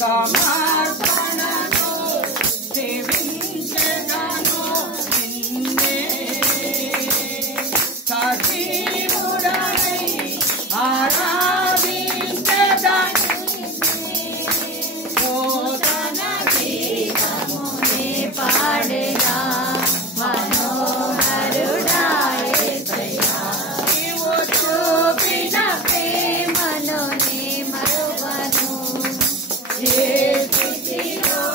సమర్పణతో సేవించెదను నిన్నే సజీవుడనై ఆరాధించెదను నూతన గీతమునే పాడెదా మనోహరుడా యేసయ్యా నీవు చూపిన ప్రేమను నే మరువను ఏ స్థితిలోనైనను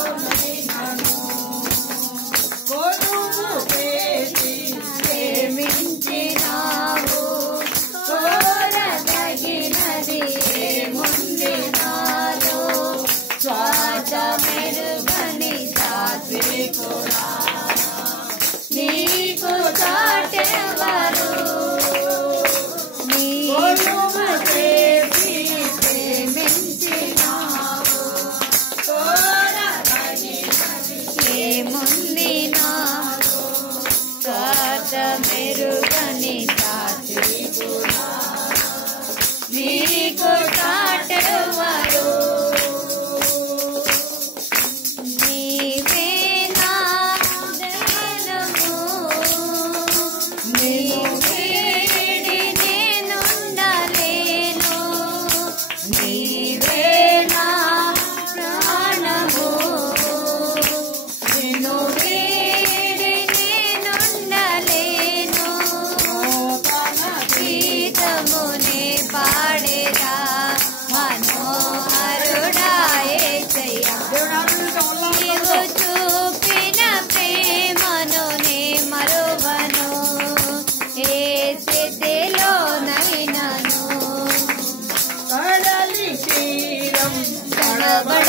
కొలువు చేసి ప్రేమించినావు కోరదగినది ఏముంది నాలో స్వార్థమెరుగని సాత్వికుడా నీకు చాటెవరు కొలువు చేసి ప్రేమించినావు కోరదగినది ఏముంది నాలో స్వార్థమెరుగని సాత్వికుడా నీకు చాటెవరు నీవే నా దైవము నీ వీడి నేనుండలేను నీవే నా ప్రాణము నిన్ను వీడి నేనుండలేను నూతన గీతమునే పాడేదా మనోహరుడా యేసయ్యా నీవు చూపిన ప్రేమను నే మరువను ఏ స్థితిలోనైనను కడలి తీరం కడబడ